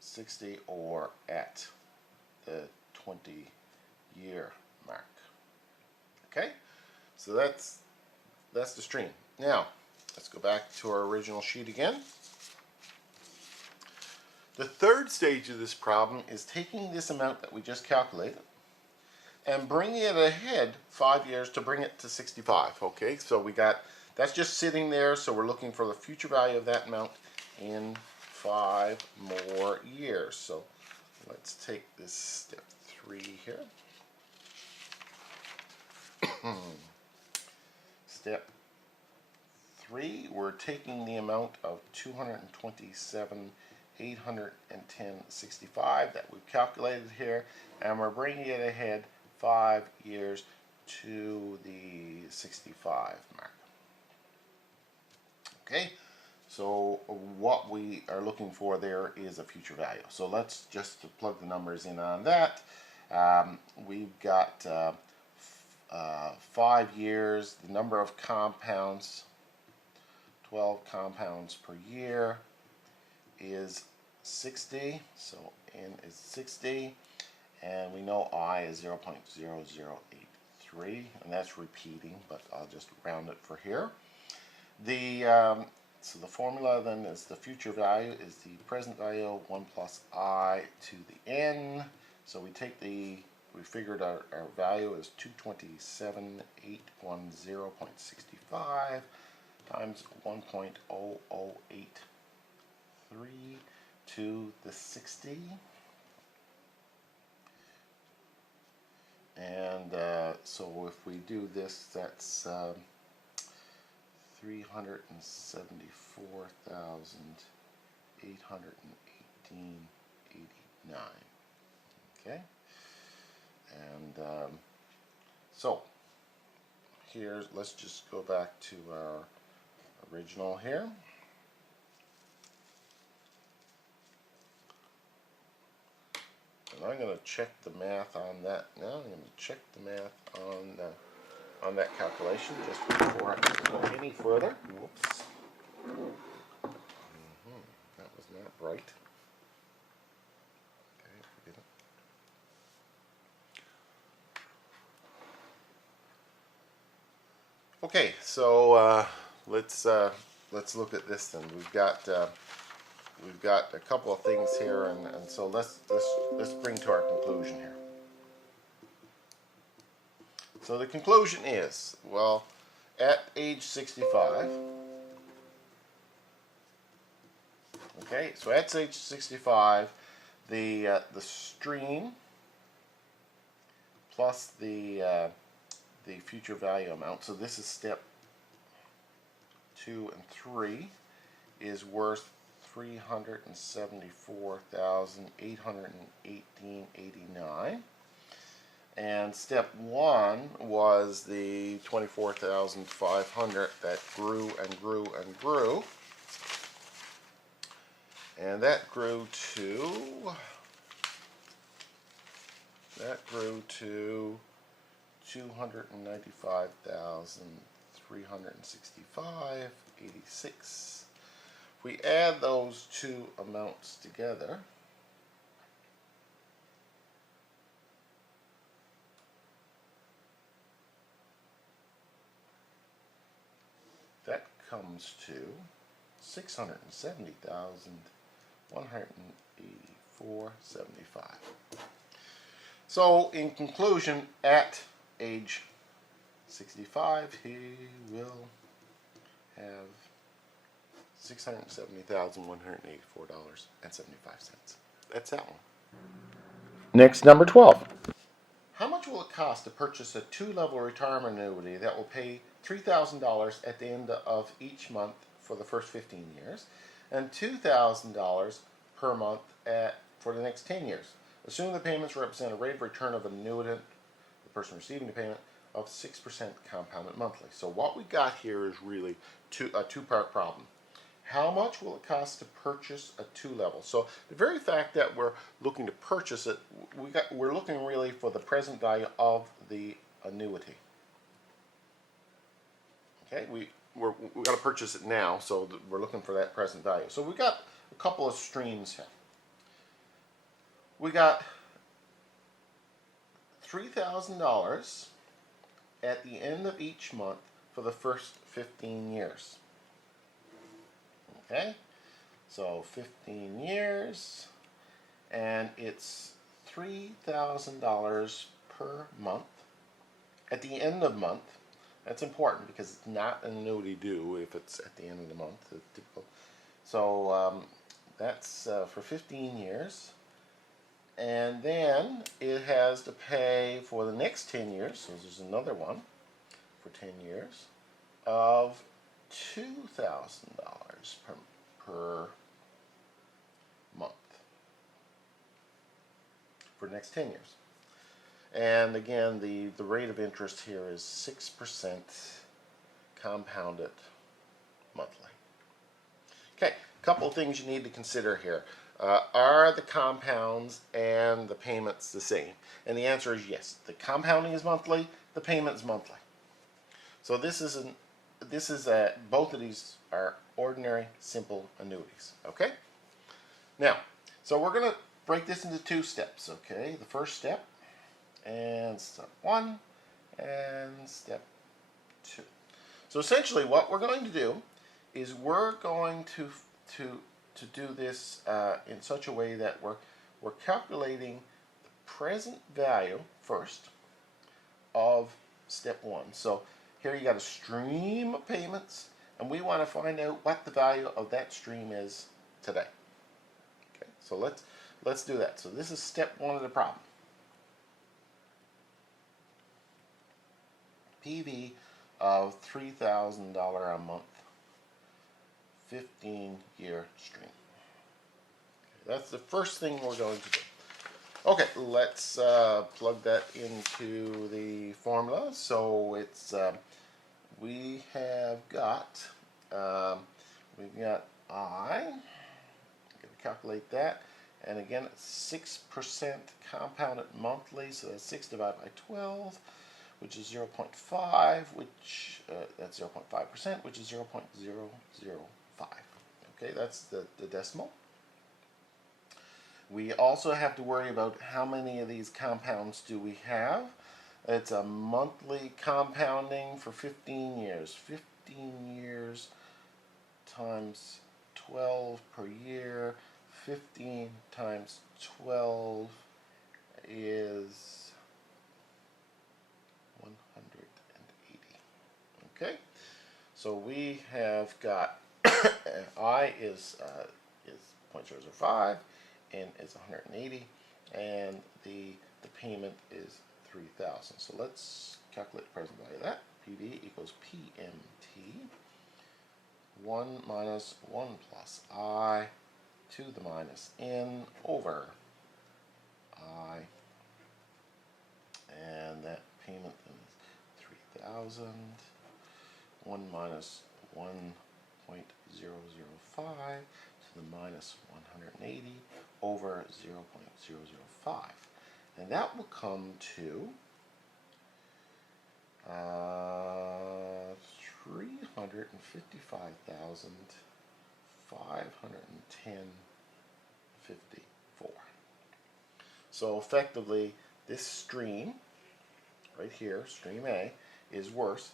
60, or at the 20-year mark. Okay, so that's the stream. Now let's go back to our original sheet again. The third stage of this problem is taking this amount that we just calculated and bringing it ahead 5 years to bring it to 65. Okay, so we got, that's just sitting there, so we're looking for the future value of that amount in 5 more years. So let's take this step 3 here. Step 3, we're taking the amount of 227,810.65 that we've calculated here, and we're bringing it ahead 5 years to the 65 mark. Okay, so what we are looking for there is a future value. So let's just plug the numbers in on that. We've got 5 years, the number of compounds, 12 compounds per year is 60, so n is 60, and we know I is 0.0083, and that's repeating, but I'll just round it for here. So the formula then is the future value is the present value, 1 plus I to the n. So we take we figured our value is 227,810.65 times 1.0083 to the 60. And so if we do this, that's 374,818.89. Okay, and so here, let's just go back to our original here. And I'm going to check the math on that now. I'm going to check the math on that calculation just before I go any further. Whoops. That was not right. Okay, forget it. Okay, so let's look at this then. We've got a couple of things here, and so let's bring to our conclusion here. So the conclusion is, well, at age 65, Okay, so at age 65, the stream plus the future value amount. So this is step 2 and 3 is worth $374,818.89. And step 1 was the 24,500 that grew and grew and grew. And that grew to 295,365.86. If we add those two amounts together, that comes to $670,184.75. So, in conclusion, at age 65, he will have $670,184.75. That's that one. Next, number 12. How much will it cost to purchase a 2-level retirement annuity that will pay $3,000 at the end of each month for the first 15 years and $2,000 per month for the next 10 years? Assuming the payments represent a rate of return of annuitant, the person receiving the payment, of 6% compounded monthly. So what we got here is really a two-part problem. How much will it cost to purchase a 2-level? So the very fact that we're looking to purchase it, we're looking really for the present value of the annuity. Okay, we got to purchase it now, so we're looking for that present value. So we got a couple of streams here. We got $3,000 at the end of each month for the first 15 years. Okay, so 15 years, and it's $3,000 per month at the end of month. That's important because it's not an annuity due if it's at the end of the month. It's typical. So that's for 15 years. And then it has to pay for the next 10 years, so there's another one for 10 years, of $2,000 per month for the next 10 years. And again, the rate of interest here is 6% compounded monthly. Okay, a couple of things you need to consider here. Are the compounds and the payments the same? And the answer is yes. The compounding is monthly, the payment is monthly. So both of these are ordinary, simple annuities. Okay? Now, so we're going to break this into 2 steps. Okay? The first step, and step 1, and step 2. So essentially, what we're going to do is we're going to do this in such a way that we're calculating the present value first of step 1. So here you got a stream of payments, and we want to find out what the value of that stream is today. Okay, so let's do that. So this is step 1 of the problem. PV of $3,000 a month, 15-year stream. Okay, that's the first thing we're going to do. Okay, let's plug that into the formula. So it's we have got we've got I. I'm going to calculate that, and again it's 6% compounded monthly. So that's 6 divided by 12. Which is 0.5, which that's 0.5%, which is 0.005. Okay, that's the decimal. We also have to worry about how many of these compounds do we have. It's a monthly compounding for 15 years. 15 years times 12 per year. 15 times 12 is 180. Okay, so we have got I is is 0.005, N is 180, and the payment is 3,000. So let's calculate the present value of that. PV equals PMT, 1 minus 1 plus I to the minus N over I, and that payment is 3,000, 1 minus 1.005 to the minus 180 over 0.005. And that will come to 355,510.54. So effectively, this stream right here, stream A, is worth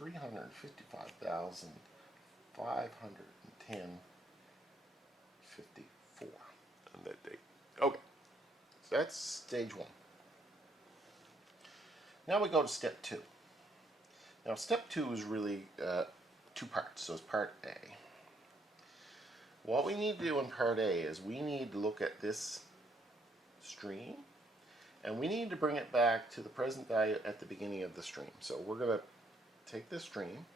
355,510.54 on that date. Okay, so that's stage one. Now we go to step two. Now step two is really two parts, so it's part A. What we need to do in part A is we need to look at this stream, and we need to bring it back to the present value at the beginning of the stream. So we're going to take this stream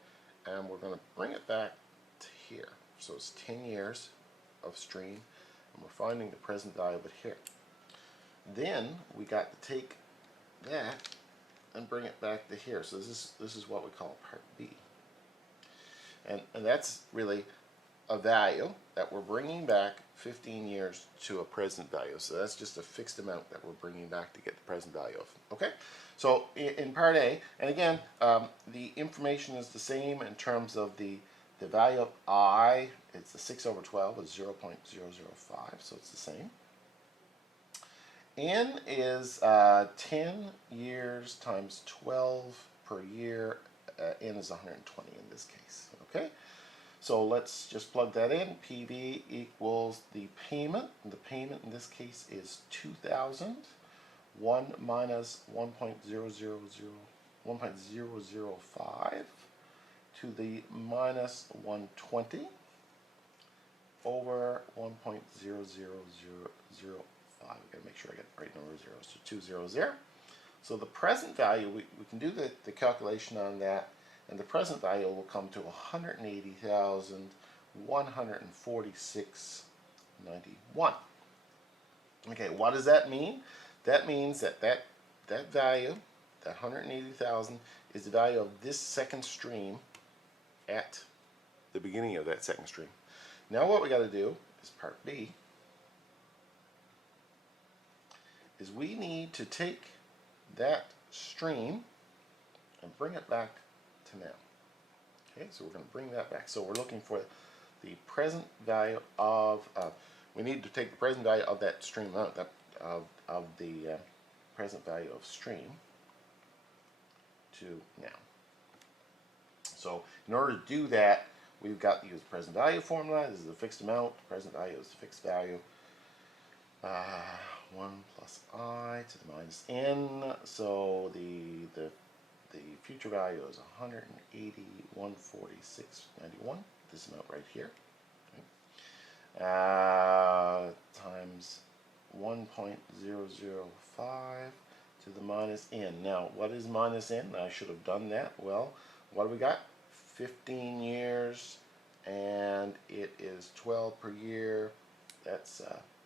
and we're going to bring it back to here. So it's 10 years of stream, and we're finding the present value of it here. Then we got to take that and bring it back to here. So this is what we call part B. And that's really a value that we're bringing back 15 years to a present value. So that's just a fixed amount that we're bringing back to get the present value of. Okay? So in part A, and again, the information is the same in terms of the value of I. It's the 6 over 12 is 0.005, so it's the same. N is 10 years times 12 per year. N is 120 in this case. Okay? So let's just plug that in. PV equals the payment. The payment in this case is 2,000. 1 minus 1.005 to the minus 120 over 1.00005. I've got to make sure I get the right number of zeros. So 200. So the present value, we can do the calculation on that, and the present value will come to 180,146.91. Okay, what does that mean? That means that value, that 180,000, is the value of this second stream at the beginning of that second stream. Now what we got to do is part B, is we need to take that stream and bring it back to now. Okay, so we're going to bring that back. So we're looking for the present value of, we need to take the present value of that stream out, of the present value of stream to now. So in order to do that, we've got to use the present value formula. This is a fixed amount. Present value is the fixed value. 1 plus I to the minus N. So the future value is 180,146.91. This amount right here. Okay. Times 1.005 to the minus N. Now, what is minus N? I should have done that. Well, what do we got? 15 years, and it is 12 per year. That's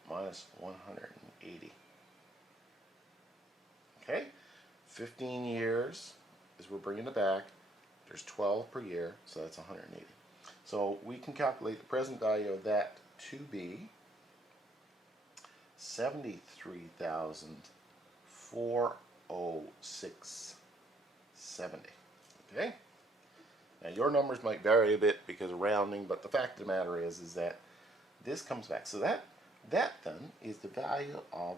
minus 180. Okay? 15 years is we're bringing it back. There's 12 per year, so that's 180. So we can calculate the present value of that to be 73,406.70. Okay? Now your numbers might vary a bit because of rounding, but the fact of the matter is that this comes back. So that then is the value of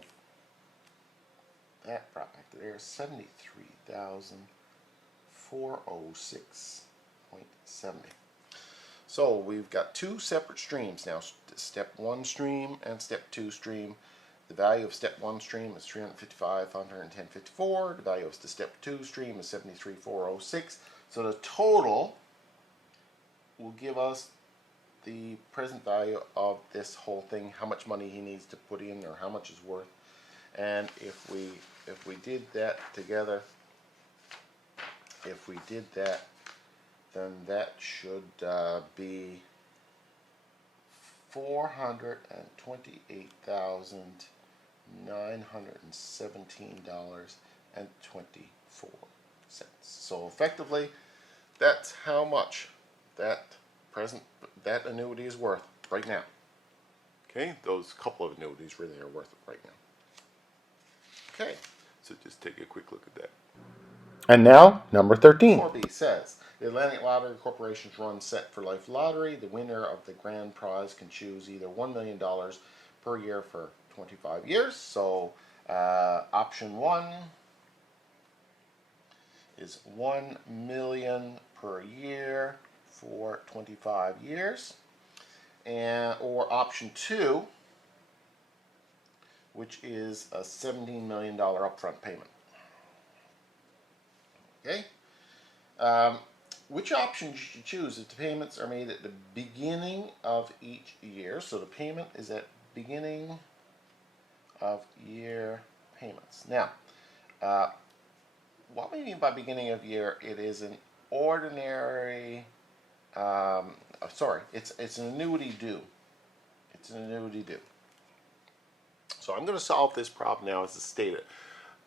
that brought back to there, 73,406.70. So we've got two separate streams now, step 1 stream and step 2 stream. The value of step 1 stream is 355,510.54. The value of the step 2 stream is 73,406. So the total will give us the present value of this whole thing, how much money he needs to put in or how much it's worth. And if we did that together, then that should be $428,917.24. So effectively, that's how much that annuity is worth right now. Okay, those couple of annuities really are worth it right now. Okay, so just take a quick look at that. And now, number 13. 4B says, the Atlantic Lottery Corporation's run Set for Life lottery. The winner of the grand prize can choose either $1 million per year for 25 years. So option 1 is $1 million per year for 25 years. Or option 2, which is a $17 million upfront payment. Okay? Which option should you choose if the payments are made at the beginning of each year? So the payment is at beginning of year payments. Now, what we mean by beginning of year, it is an ordinary, it's an annuity due. It's an annuity due. So I'm going to solve this problem now as stated.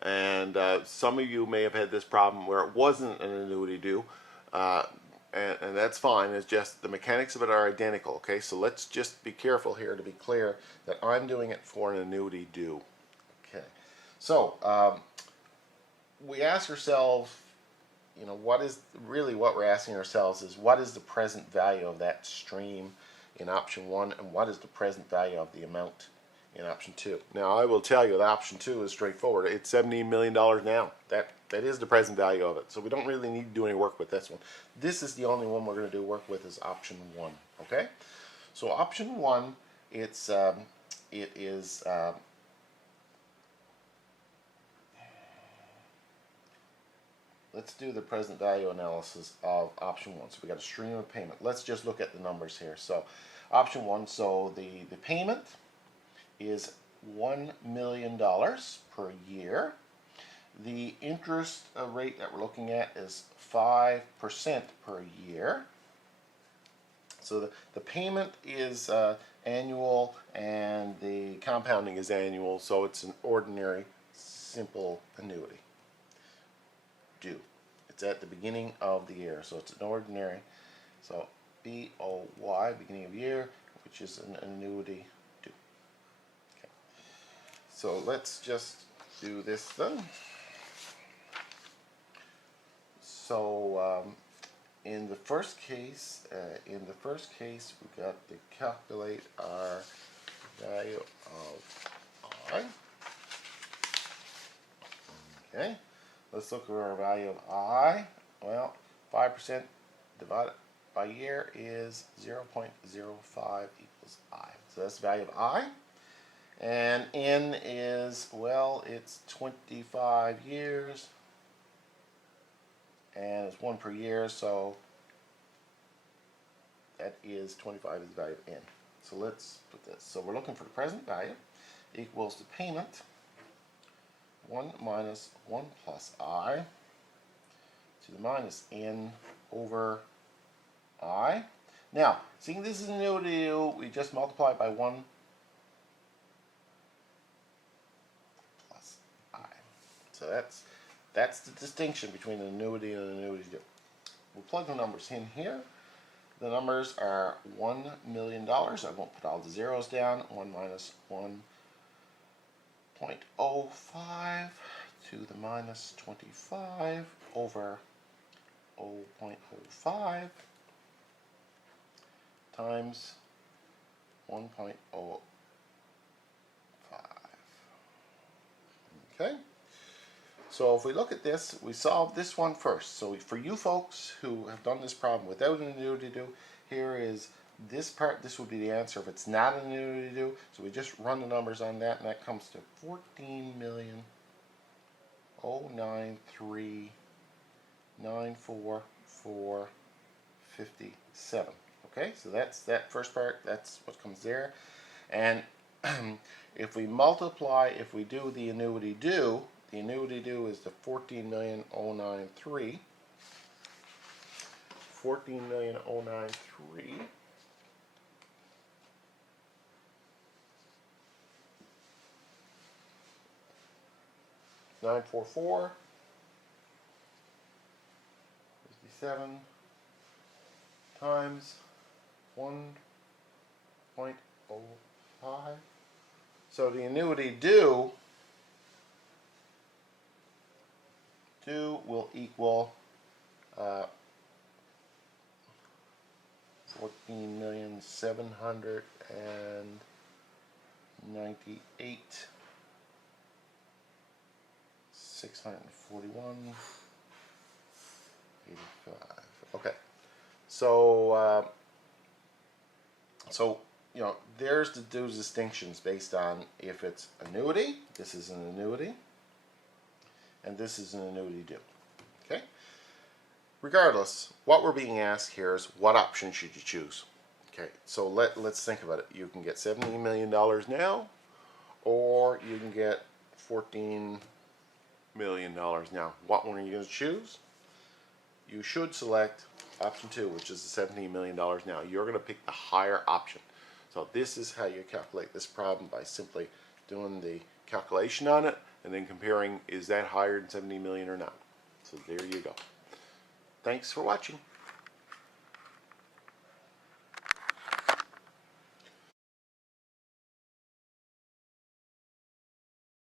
And some of you may have had this problem where it wasn't an annuity due, and that's fine. It's just the mechanics of it are identical. Okay, so let's just be careful here to be clear that I'm doing it for an annuity due. Okay, so we ask ourselves, what we're asking ourselves is, what is the present value of that stream in option 1, and what is the present value of the amount in option 2. Now I will tell you that option 2 is straightforward. It's $17 million now. That is the present value of it. So we don't really need to do any work with this one. This is the only one we're going to do work with is option 1. Okay? So option 1, let's do the present value analysis of option 1. So we got a stream of payment. Let's just look at the numbers here. So option 1, so the payment is $1 million per year. The interest rate that we're looking at is 5% per year. So the payment is annual and the compounding is annual, so it's an ordinary simple annuity due. It's at the beginning of the year, so it's an ordinary. So BOY, beginning of year, which is an annuity due. Okay. So let's just do this then. So in the first case, we got to calculate our value of I. Okay, let's look at our value of I. Well, 5% divided by year is 0.05 equals I. So that's the value of I. And N is, well, it's 25 years. And it's 1 per year, so that is 25 is the value of N. So let's put this. So we're looking for the present value equals the payment 1 minus 1 plus I to the minus N over I. Now, seeing this is an annuity, we just multiply it by 1 plus I. So that's the distinction between an annuity and an annuity due. We'll plug the numbers in here. The numbers are $1 million. I won't put all the zeros down. 1 minus 1.05 to the minus 25 over 0.05 times 1.05. Okay? So if we look at this, we solve this one first. So for you folks who have done this problem without an annuity due, here is this part. This would be the answer if it's not an annuity due. So we just run the numbers on that, and that comes to 14,093,944.57. Okay, so that's that first part. That's what comes there. And if we multiply, if we do the annuity due is the 14,093. 14,093. 944 57 times 1.05. So the annuity due will equal 14,798,641. Okay, so you know, there's those distinctions based on if it's annuity. This is an annuity, and this is an annuity due. Okay. Regardless, what we're being asked here is what option should you choose. Okay, so let's think about it. You can get $17 million now, or you can get $14 million now. What one are you going to choose? You should select option 2, which is the $17 million now. You're going to pick the higher option. So this is how you calculate this problem, by simply doing the calculation on it and then comparing, is that higher than 70 million or not. So there you go. Thanks for watching.